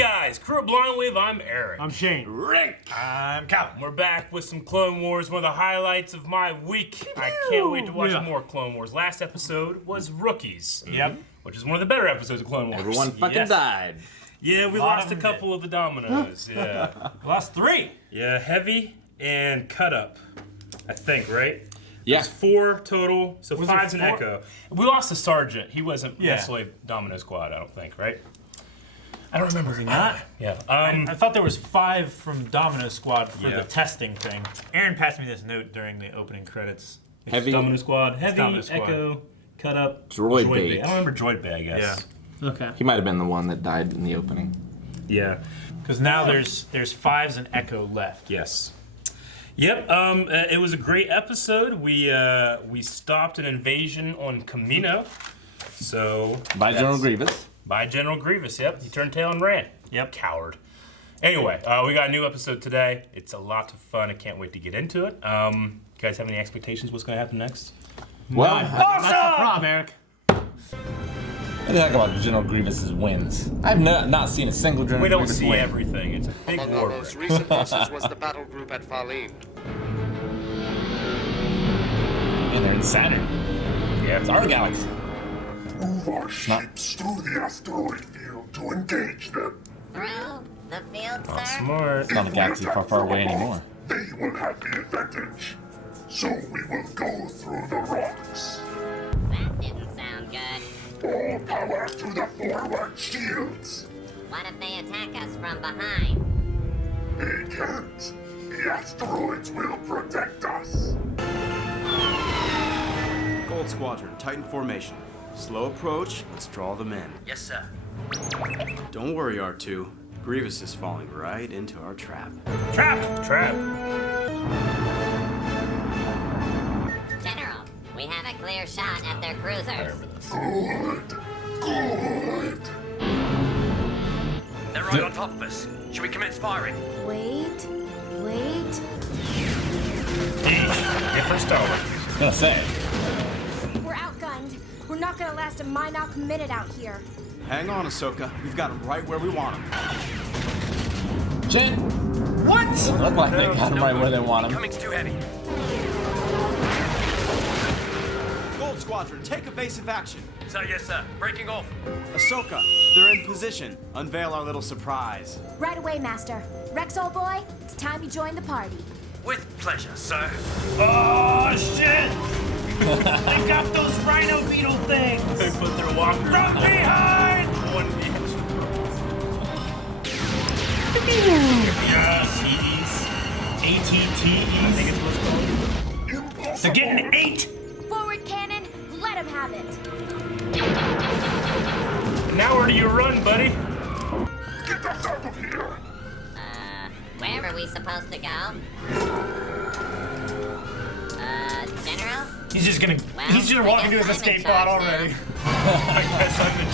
guys, Crew of Blind Wave, I'm Eric. I'm Shane. Rick. I'm Cal. We're back with some Clone Wars, one of the highlights of my week. I can't wait to watch more Clone Wars. Last episode was Rookies. Yep. Which is one of the better episodes of Clone Wars. Everyone fucking died. Yeah, we lost a couple of the dominoes. Yeah. Lost 3. Yeah, Heavy and Cut Up, I think, right? Yeah. There's 4 total, so Was 5's it an 4? Echo. We lost the Sergeant. He wasn't necessarily Domino Squad, I don't think, right? I don't remember. Was he not? Yeah. I thought there was 5 from Domino Squad for Yeah. the testing thing. Aaron passed me this note during the opening credits. Heavy. Domino Squad, Heavy, Domino Squad. Echo, Cut Up, Droid Bait. I don't remember Droid Bay, I guess. Yeah. Okay. He might have been the one that died in the opening. Yeah. Because now there's 5s and Echo left. Yes. Yep. It was a great episode. We stopped an invasion on Camino. So By General Grievous. by General Grievous. Yep. He turned tail and ran. Yep. Coward. Anyway, we got a new episode today. It's a lot of fun. I can't wait to get into it. You guys have any expectations? What's going to happen next? Well, That's the problem, Eric. what the heck about General Grievous' wins? I've not seen a single General We don't Grievous see win. everything. It's a big Among our war. most recent losses was the battle group at Farlene. And they're in Saturn. Yeah, It's our galaxy. Move our ships through the asteroid field to engage them. Through the field, Not sir? smart. It's not a galaxy far away anymore. They will have the advantage. So we will go through the rocks. That didn't sound good. All power to the forward shields. What if they attack us from behind? They can't. The asteroids will protect us. Gold Squadron, Titan formation. Slow approach, let's draw them in. Yes, sir. Don't worry, R2. Grievous is falling right into our trap. Trap! Trap! General, we have a clear shot at their cruisers. Good. Good. They're right on top of us. Should we commence firing? Wait. Different Star Wars. I was gonna say. We're outgunned. We're not gonna last a minute minute out here. Hang on, Ahsoka. We've got them right where we want them. Jen! What? Doesn't look like they got him right where they want him. Coming's too heavy. Gold Squadron, take evasive action. Sir, yes, sir. Breaking off. Ahsoka, they're in position. Unveil our little surprise. Right away, Master. Rex, old boy, it's time you join the party. With pleasure, sir. Oh, shit! They got those rhino beetle things! They put their walkers From behind! on each. Yes, ATTEs. I think it's what's called. Impossible. They're getting 8! Forward cannon, let him have it. Now where do you run, buddy? Get us out of here. Where are we supposed to go? General? He's just gonna. Well, he's just I walking to guess his I'm in escape pod charge already. I guess I'm in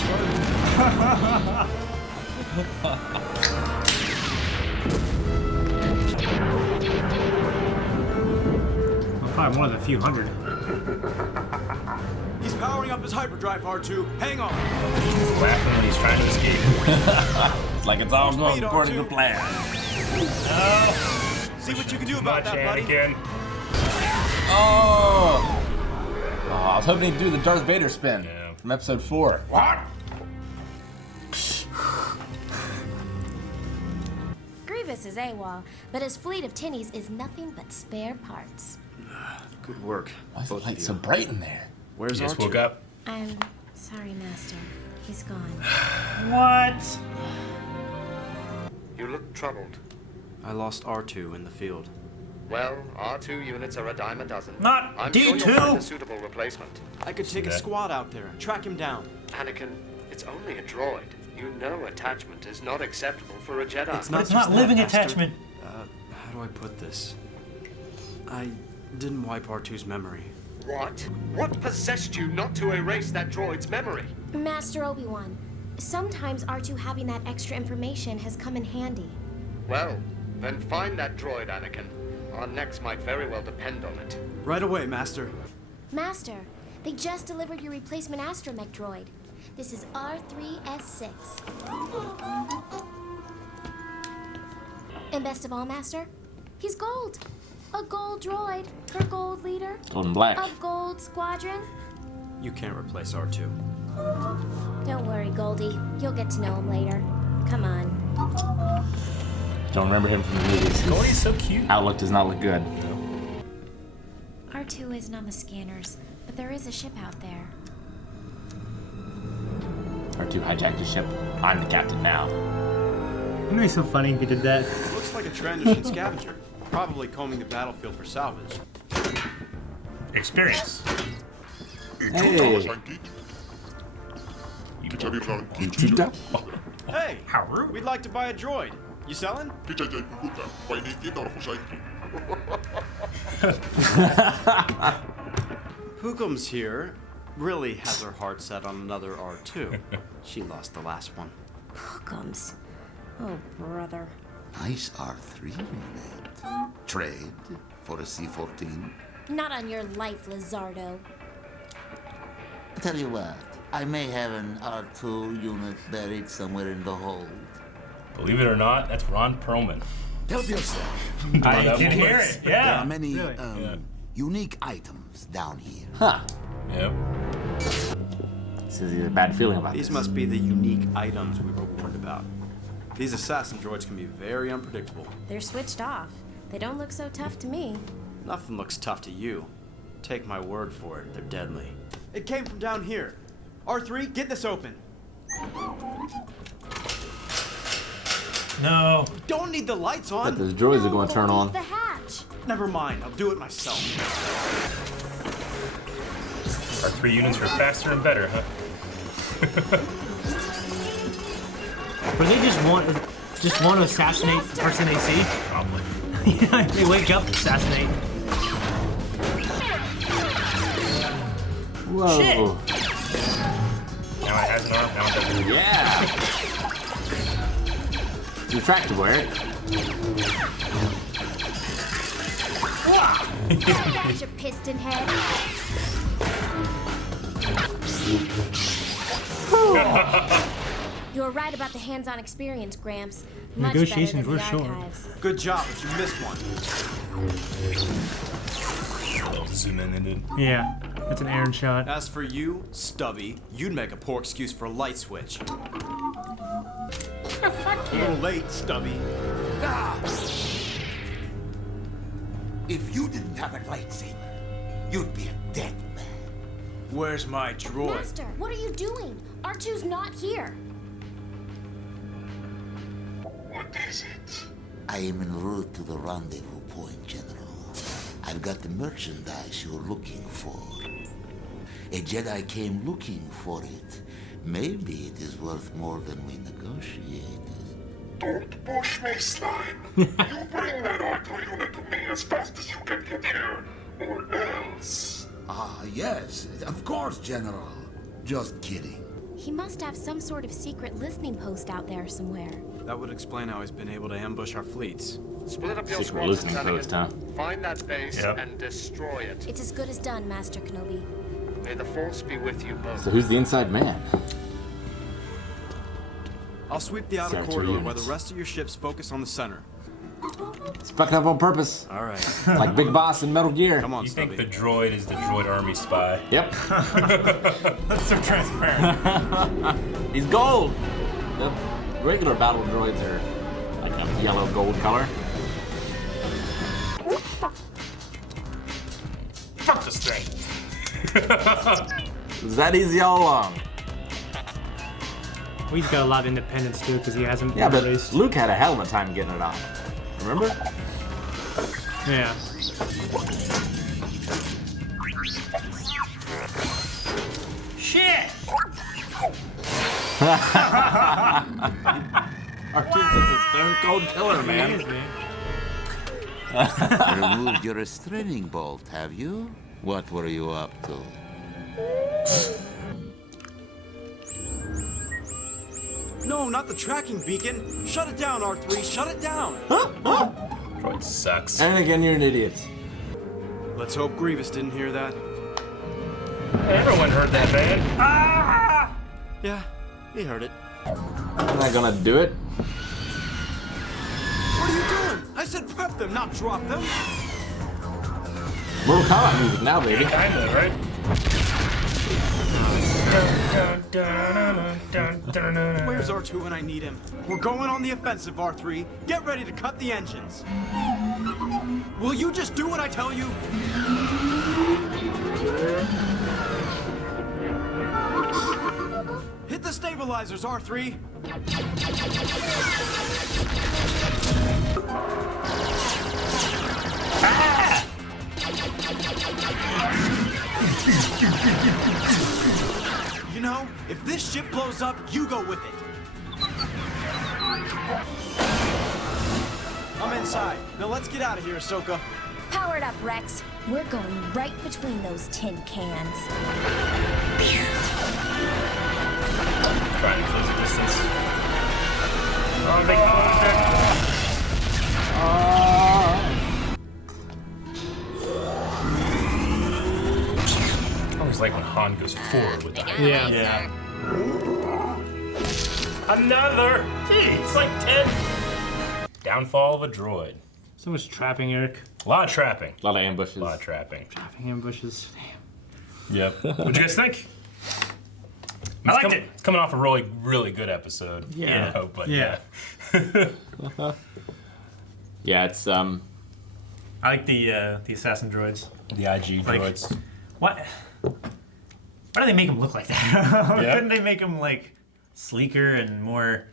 charge. Probably more than a few hundred. He's powering up his hyperdrive, R2. Hang on. Laughing when he's trying to escape. It's like it's all going Speed, according to R2. plan. See what you can do Not about that, buddy. again. Oh! I was hoping he'd do the Darth Vader spin Yeah. from episode 4. What? Grievous is AWOL, but his fleet of tinnies is nothing but spare parts. Good work. Why is the both of light you. so bright in there? Where's Just R2? woke up. I'm sorry, Master. He's gone. What? You look troubled. I lost R2 in the field. Well, R2 units are a dime a dozen. Not I'm sure D2. you'll find a suitable replacement. I could take a squad out there and track him down. Anakin, it's only a droid. You know attachment is not acceptable for a Jedi. It's not It's just not that, living Master. attachment. How do I put this? I didn't wipe R2's memory. What? What possessed you not to erase that droid's memory? Master Obi-Wan, sometimes R2 having that extra information has come in handy. Well, then find that droid, Anakin. Our necks might very well depend on it. Right away, Master. Master, they just delivered your replacement astromech droid. This is R3S6. And best of all, Master, he's gold. A gold droid for gold leader Gold and black. of gold squadron. You can't replace R2. Don't worry, Goldie. You'll get to know him later. Come on. Don't remember him from the movies. His Goldie's so cute. outlook does not look good. R2 isn't on the scanners, but there is a ship out there. R2 hijacked his ship. I'm the captain now. Wouldn't it be so funny if you did that? Looks like a transition scavenger. Probably combing the battlefield for salvage. Experience. Hey. Hey! How rude. We'd like to buy a droid. You selling? Hukum's here really has her heart set on another R2. She lost the last one. Hookums. Oh, brother. Nice R3 unit. Trade for a C-14. Not on your life, Lizardo. Tell you what, I may have an R2 unit buried somewhere in the hold. Believe it or not, that's Ron Perlman. Help yourself. I can hear it. There Yeah. are many Really? unique items down here. Huh. Yep. Says he has a bad feeling about These this. must be the unique items we were warned about. These assassin droids can be very unpredictable. They're switched off. They don't look so tough to me. Nothing looks tough to you. Take my word for it, they're deadly. It came from down here. R3, get this open. No. Don't need the lights on. But those droids are going to turn on. The hatch. Never mind, I'll do it myself. Our 3 units are faster and better, huh? But they just want to assassinate the person they see. Probably. Yeah, they wake up, assassinate. Whoa. Shit. Now it has an arm, now it doesn't. Yeah. It's retractable, Eric. Catch a piston head. You were right about the hands-on experience, Gramps. Much Negotiations better than were the short. archives. Good job, but you missed one. Zoom in and did. Yeah, that's an Aaron shot. As for you, Stubby, you'd make a poor excuse for a light switch. A little late, Stubby. If you didn't have a lightsaber, you'd be a dead man. Where's my droid? Master, what are you doing? R2's not here. What is it? I am en route to the rendezvous point, General. I've got the merchandise you're looking for. A Jedi came looking for it. Maybe it is worth more than we negotiated. Don't push me, Slime. You bring that R2 unit to me as fast as you can get here, or else. Ah, yes, of course, General. Just kidding. He must have some sort of secret listening post out there somewhere. That would explain how he's been able to ambush our fleets. Split up your Secret squadron, listening post, huh? Find that base Yep. and destroy it. It's as good as done, Master Kenobi. May the Force be with you both. So who's the inside man? I'll sweep the outer Sector corridor while units. the rest of your ships focus on the center. It's fucking up on purpose. All right. Like Big Boss in Metal Gear. Come on, You Stubby. think the droid is the droid army spy? Yep. That's so transparent. He's gold. The regular battle droids are like a yellow gold color. Fuck this thing. It was that easy all along. Well, he's got a lot of independence too, because he hasn't Yeah, been but released. Luke had a hell of a time getting it off. Remember? Yeah. Shit! Our team's just a stone cold killer, He man. is, man. Removed your restraining bolt, have you? What were you up to? No, not the tracking beacon. Shut it down, R3. Shut it down. Droid sucks. And again, you're an idiot. Let's hope Grievous didn't hear that. Everyone heard that, man. Ah! Yeah, he heard it. I'm not gonna do it. What are you doing? said prep them, not drop them. Mortal Kombat music now, baby. Kinda, right? Where's R2 when I need him? We're going on the offensive, R3. Get ready to cut the engines. Will you just do what I tell you? Hit the stabilizers, R3. Ah! You know, if this ship blows up, you go with it. I'm inside. Now let's get out of here, Ahsoka. Powered up, Rex. We're going right between those tin cans. Trying to close the distance. Oh, they closed it. I always like when Han goes forward with that. Yeah. Another! Gee, it's like 10. Downfall of a droid. So much trapping, Eric. A lot of trapping. A lot of ambushes. A lot of trapping. Trapping ambushes. Damn. Yep. What'd you guys think? I liked it. It's coming off a really, really good episode. Yeah. You know, but Yeah. Yeah, it's I like the assassin droids. The IG Like, droids. What? Why do they make them look like that? Yeah. Couldn't they make them like sleeker and more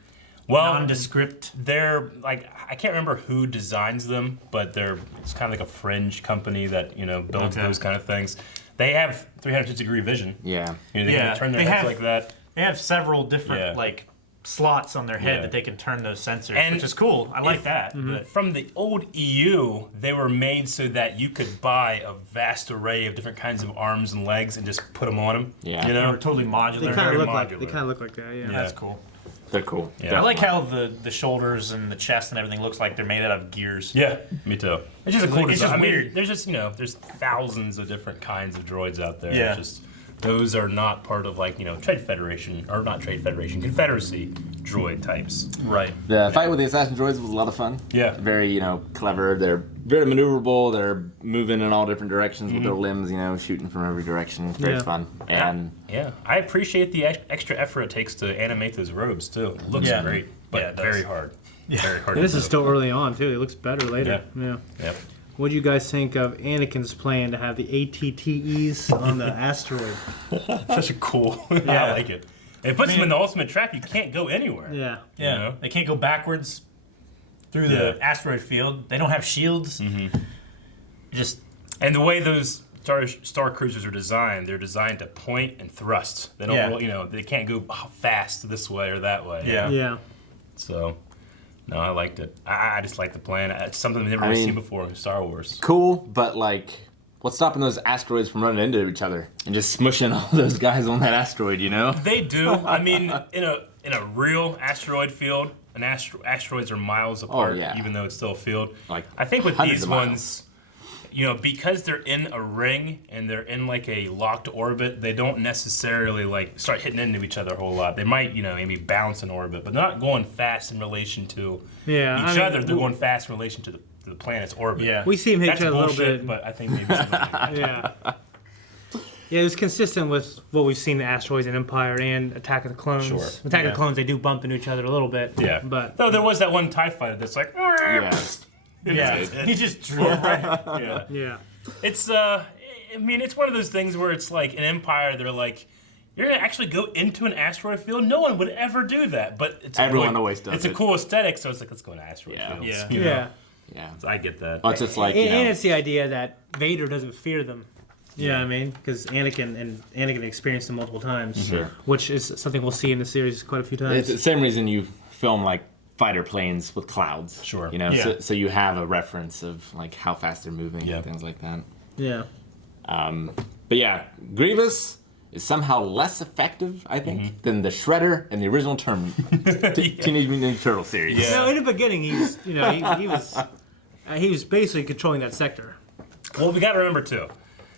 Well, nondescript? they're like, I can't remember who designs them, but it's kind of like a fringe company that, you know, builds those kind of things. They have 360-degree vision. yeah. You know, they can turn their they heads have- like that. They have several different Yeah. like slots on their head Yeah. that they can turn those sensors, And which is cool. I like if- that. But From the old EU, they were made so that you could buy a vast array of different kinds of arms and legs and just put them on them. Yeah. You they know? were totally modular. They kind very of look like modular. that. Yeah. That's cool. They're cool. Yeah. I like how the shoulders and the chest and everything looks like they're made out of gears. Yeah, me too. It's just a cool It's design. just I mean, weird. there's just, you know, there's thousands of different kinds of droids out there. Yeah. It's just, those are not part of, like, you know, Confederacy droid types. Right. The fight with the assassin droids was a lot of fun. Yeah. Very, you know, clever. They're very maneuverable. They're moving in all different directions with their limbs, you know, shooting from every direction. It's very Yeah. fun. And Yeah, I appreciate the extra effort it takes to animate those robes, too. It looks Yeah. great, but Yeah, it does. very hard. Very hard And this to is do. still early on too. It looks better later. Yeah. Yep. What do you guys think of Anakin's plan to have the ATTEs on the asteroid? Such a cool. I like it. It puts them in the ultimate trap. You can't go anywhere. Yeah. Yeah. You know? They can't go backwards through the asteroid field. They don't have shields. Just And the way those Star Cruisers are designed, they're designed to point and thrust. They don't, Yeah. you know, they can't go fast this way or that way. Yeah. Yeah. So, no, I liked it. I just like the plan. It's something I've never I really mean- seen before in Star Wars. cool, but like, what's stopping those asteroids from running into each other and just smushing all those guys on that asteroid, you know? They do. I mean, in a real asteroid field, asteroids are miles apart, yeah. even though it's still a field. Like, I think with hundreds these of miles. ones, you know, because they're in a ring and they're in like a locked orbit, they don't necessarily like start hitting into each other a whole lot. They might, you know, maybe bounce in orbit, but they're not going fast in relation to each other. They're going fast in relation to the planet's orbit. Yeah. We see him hit That's each other a little bullshit, bit. but I think maybe something like that. Yeah. Yeah, it was consistent with what we've seen in Asteroids and Empire and Attack of the Clones. Sure. Attack of Yeah. the Clones, they do bump into each other a little bit. Yeah. But Though there was that one TIE fighter that's like, Yeah. yeah. He just drove right. yeah. yeah. It's I mean, it's one of those things where it's like in Empire, they're like, you're gonna actually go into an asteroid field? No one would ever do that, but it's Everyone always does It's a it. cool aesthetic, so it's like, let's go into asteroid Yeah. fields. Yeah. you know? Yeah. Yeah. So I get that. Well, it's just like, you And know, it's the idea that Vader doesn't fear them. You know what I mean? Because Anakin experienced them multiple times. Sure. Which is something we'll see in the series quite a few times. it's the same reason you film like fighter planes with clouds. Sure. You know, Yeah. so you have a reference of like how fast they're moving Yeah. and things like that. yeah. But yeah, Grievous is somehow less effective, I think, than the Shredder and the original Teenage Mutant Ninja Turtle series. Yeah. No, in the beginning, he's he was basically controlling that sector. Well, we got to remember too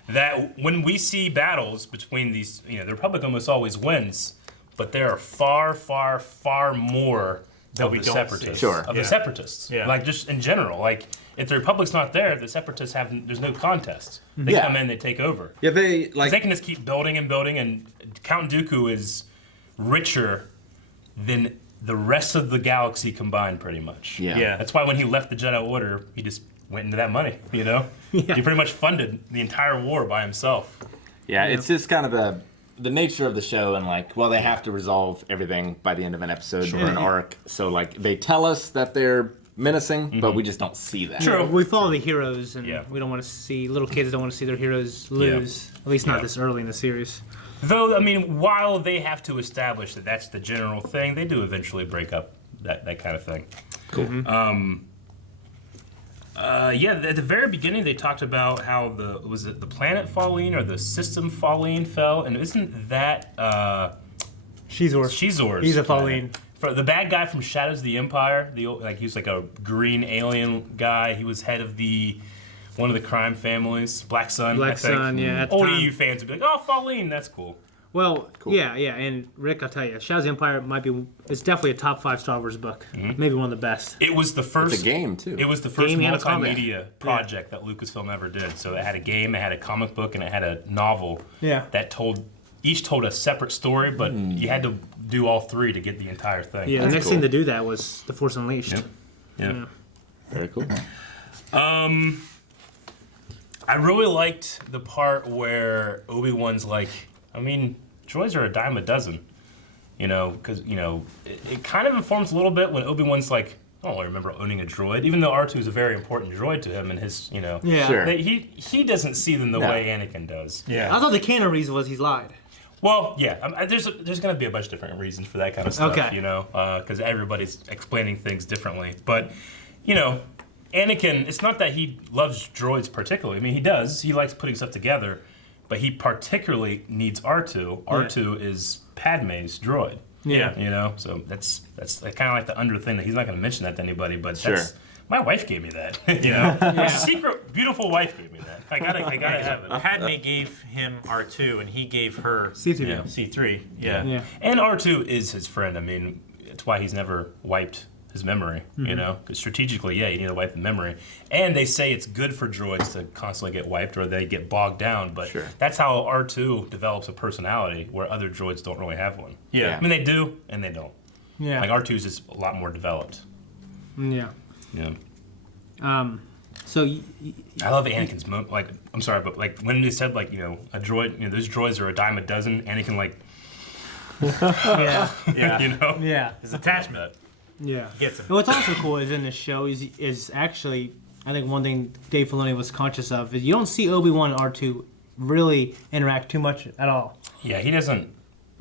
that when we see battles between these, you know, the Republic almost always wins, but there are far, far, far more of we the don't Separatists. see. Sure. Of Yeah. the Separatists. Yeah. Like, just in general. Like, if the Republic's not there, the Separatists there's no contest. They Yeah. come in, they take over. Yeah, they 'Cause they can just keep building and building, and Count Dooku is richer than the rest of the galaxy combined, pretty much. Yeah. Yeah. That's why when he left the Jedi Order, he just went into that money, you know? Yeah. He pretty much funded the entire war by himself. Yeah, it's just kind of the nature of the show, and like, well, they have to resolve everything by the end of an episode or an arc. So like, they tell us that they're menacing, but we just don't see that. True. We follow the heroes, and Yeah. we don't want to see little kids don't want to see their heroes lose. At least not Yeah. this early in the series. Though, I mean, while they have to establish that that's the general thing, they do eventually break up that kind of thing. Cool. Yeah, at the very beginning, they talked about how the planet Falleen or the system Falleen fell, and isn't that Shizor. He's a Falleen. For the bad guy from Shadows of the Empire, he was like a green alien guy. He was head of one of the crime families, Black Sun. Black I think. Sun, yeah, at the Old time. EU fans would be like, "Oh, Falleen, that's cool." Well, yeah, and Rick, I'll tell you, Shadows of the Empire it's definitely a top 5 Star Wars book. Maybe one of the best. It was the first It's a game too. It was the first Game and a comic. multimedia project that Lucasfilm ever did. So it had a game, it had a comic book, and it had a novel. Yeah. That each told a separate story, but you had to do all 3 to get the entire thing. Yeah, the next thing to do that was The Force Unleashed. Yep. Yeah. Very cool. I really liked the part where Obi-Wan's like, I mean, droids are a dime a dozen. You know, because, you know, it kind of informs a little bit when Obi-Wan's like, I don't really remember owning a droid, even though R2 is a very important droid to him and his, you know. Yeah. Sure. He doesn't see them the way Anakin does. Yeah. I thought the canon reason was he's lied. Well, yeah, there's going to be a bunch of different reasons for that kind of stuff, Okay. you know, because everybody's explaining things differently. But, you know, Anakin, it's not that he loves droids particularly. I mean, he does. He likes putting stuff together, but he particularly needs R2. R2 is Padme's droid. Yeah. You know, so that's kind of like the under thing that he's not going to mention that to anybody, but Sure. my wife gave me that. You know, my secret beautiful wife gave me that. I gotta have it. Padme gave him R2, and he gave her C3. Yeah. C3. Yeah. Yeah. And R2 is his friend. I mean, it's why he's never wiped his memory, you know? Because strategically, yeah, you need to wipe the memory. And they say it's good for droids to constantly get wiped or they get bogged down, but that's how R2 develops a personality where other droids don't really have one. Yeah. I mean, they do and they don't. Yeah. Like, R2 is just a lot more developed. Yeah. Yeah. So I love Anakin's like, I'm sorry, but like when they said like, you know, a droid, you know, those droids are a dime a dozen, Anakin like, yeah. Yeah. you know? Yeah. His attachment. Yeah. Gets him. And what's also cool is in this show is actually, I think one thing Dave Filoni was conscious of is you don't see Obi-Wan and R2 really interact too much at all. Yeah, he doesn't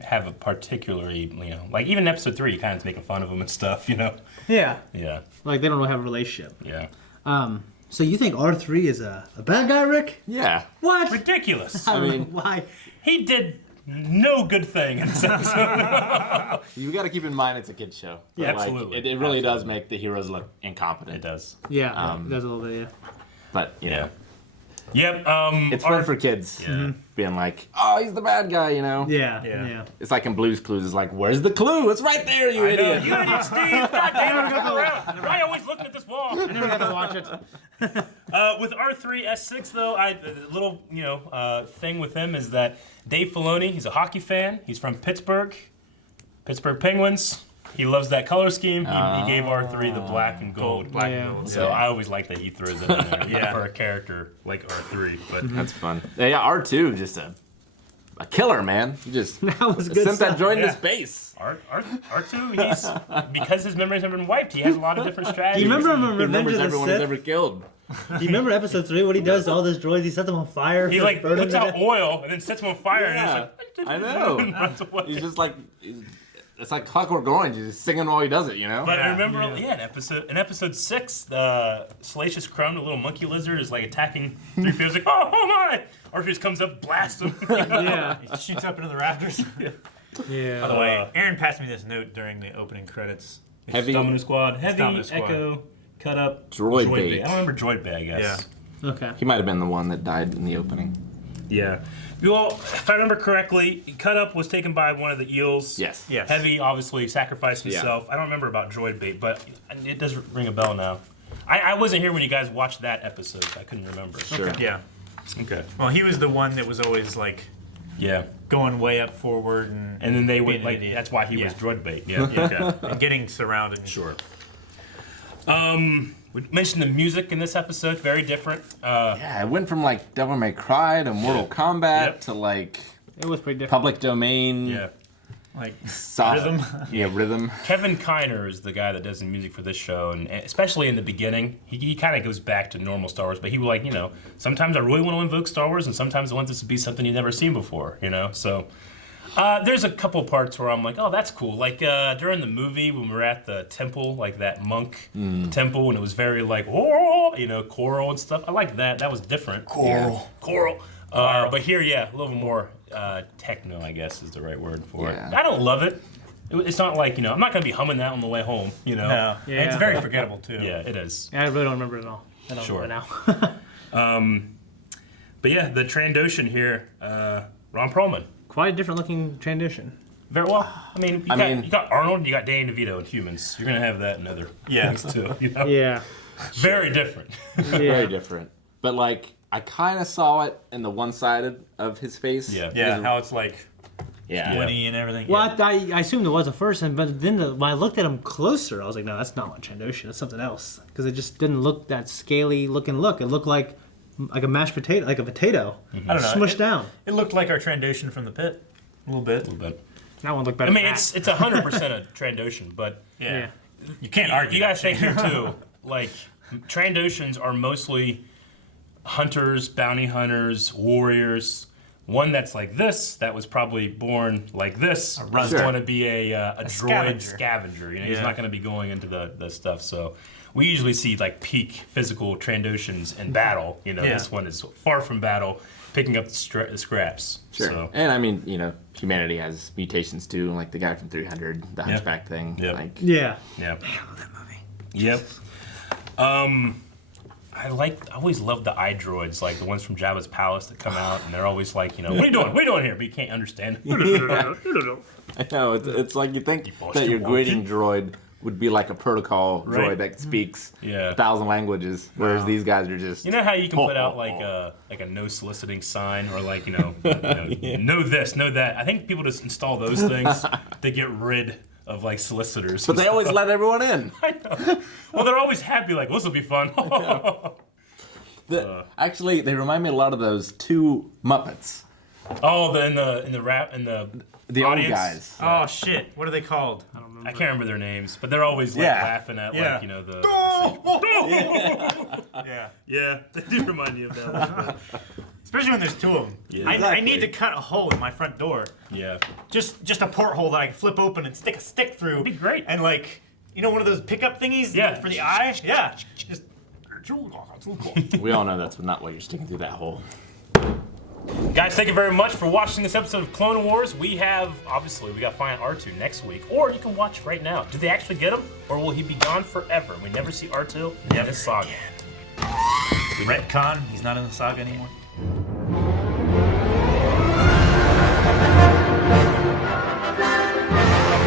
have a particularly, you know, like even in episode 3, he kind of making fun of him and stuff, you know? Yeah. Yeah, Like they don't really have a relationship. yeah. So you think R3 is a bad guy, Rick? Yeah. What? Ridiculous. I don't mean- know why. He did no good thing in this episode. You got to keep in mind it's a kid's show. Yeah, Like, absolutely. It really does make the heroes look incompetent. It does. Yeah, it does a little bit, yeah. But, you know, Yep. it's fun for kids. Yeah. Being like, oh, he's the bad guy, you know? Yeah, Yeah. yeah. It's like in Blue's Clues. It's like, where's the clue? It's right there, you I know. idiot. You idiot, Steve! God damn it, come around! Why are you always looking at this wall? I never got to watch it. With R3S6 though, a little thing with him is that Dave Filoni, he's a hockey fan. He's from Pittsburgh Penguins. He loves that color scheme. He gave R3 the black and gold. Black Yeah. and gold. So I always like that he throws it in there for a character like R3. But That's fun. Yeah, R2, just a killer, man. He just That was good sent stuff. that droid Yeah. into space. R2, he's because his memories have been wiped. He has a lot of different strategies. Do you remember He Revenge remembers of the everyone Sith? he's ever killed. Do you remember episode 3 what he does to all those droids? He sets them on fire. He like burn them puts to out death? oil and then sets them on fire. Yeah, And I he's like, know. and runs away. He's just like, it's like Clockwork Orange. He's just singing while he does it, you know? But I Yeah. remember, in episode 6, the Salacious Crumb, the little monkey lizard, is like attacking 3PO. He's like, oh my! R2 just comes up, blasts him. Yeah. He shoots up into the rafters. Yeah. By the way, Aaron passed me this note during the opening credits. Heavy Domino Squad, Heavy, Domino Squad. Echo, Cut Up, Droid Bait. I don't remember Droid Bay, I guess. Okay. He might have been the one that died in the opening. Yeah. Well, if I remember correctly, Cut Up was taken by one of the eels. Yes. Yes. Heavy obviously sacrificed himself. I don't remember about Droid bait, but it does ring a bell now. I wasn't here when you guys watched that episode, so I couldn't remember. Sure. Yeah. Okay. Well, he was the one that was always like Yeah. going way up forward and then they being would an like idiot. that's why he was Yeah. Droid bait. Yeah. Okay. and getting surrounded. Sure. We mentioned the music in this episode, very different. Yeah, it went from like Devil May Cry to Mortal Kombat Yep. to like It was pretty different. Public Domain. Yeah. Like Soft, rhythm. Yeah, rhythm. Kevin Kiner is the guy that does the music for this show, and especially in the beginning, he kind of goes back to normal Star Wars, but he was like, sometimes I really want to invoke Star Wars, and sometimes I want this to be something you've never seen before, So there's a couple parts where I'm like, oh, that's cool. Like during the movie when we were at the temple, like that monk temple, and it was very like, choral and stuff. I like that. That was different. Choral. But here, a little more techno, I guess is the right word for it. I don't love it. It's not like, I'm not going to be humming that on the way home, No. Yeah. It's very forgettable too. Yeah, it is. I really don't remember it at all. I don't Sure. remember now. But yeah, the Trandoshan here, Ron Perlman. Quite a different looking transition. Very well. You got Arnold, you got Danny DeVito in Humans. You're going to have that in other things too, Yeah. Very different. Very different. But like, I kind of saw it in the one-sided of his face. Yeah, how it's like squinty and everything. Well, I assumed it was the first one, but then when I looked at him closer, I was like, no, that's not Trandoshan. That's something else. Because it just didn't look that scaly looking look. It looked like a mashed potato, like a potato. I don't know. Smushed down. It looked like our Trandoshan from the pit. A little bit. That one looked better. It's 100% a Trandoshan, but yeah. You can't argue. You gotta think here too. Like Trandoshans are mostly hunters, bounty hunters, warriors. One that's like this, that was probably born like this, is going to be a droid scavenger. He's not going to be going into the stuff. So we usually see like peak physical Trandoshans in battle. This one is far from battle, picking up the scraps. Sure. So. And humanity has mutations too, like the guy from 300, the Hunchback thing. Yep. Like, Yep. I love that movie. Yep. I always love the iDroids, like the ones from Jabba's palace that come out, and they're always like, what are you doing? What are you doing here? But you can't understand. I know, it's like you think that your greeting droid would be like a protocol droid that speaks 1,000 languages, whereas these guys are just. You know how you can put out like a no soliciting sign, or like know this, know that. I think people just install those things to get rid of like solicitors. But they always let everyone in. I know. Well, they're always happy, like, this will be fun. Actually, they remind me a lot of those two Muppets. Oh, in the the audience? old guys. Oh shit! What are they called? I can't remember their names, but they're always like laughing at like the. Yeah, they do remind me of that a little bit. Especially when there's two of them. Yeah. I need to cut a hole in my front door. Yeah. Just a porthole that I can flip open and stick a stick through. That'd be great. And like, one of those pickup thingies for the eye? Yeah. Just. We all know that's not why you're sticking through that hole. Guys, thank you very much for watching this episode of Clone Wars. We got to find R2 next week, or you can watch right now. Do they actually get him, or will he be gone forever? We never see R2 in this saga. Retcon, he's not in the saga anymore.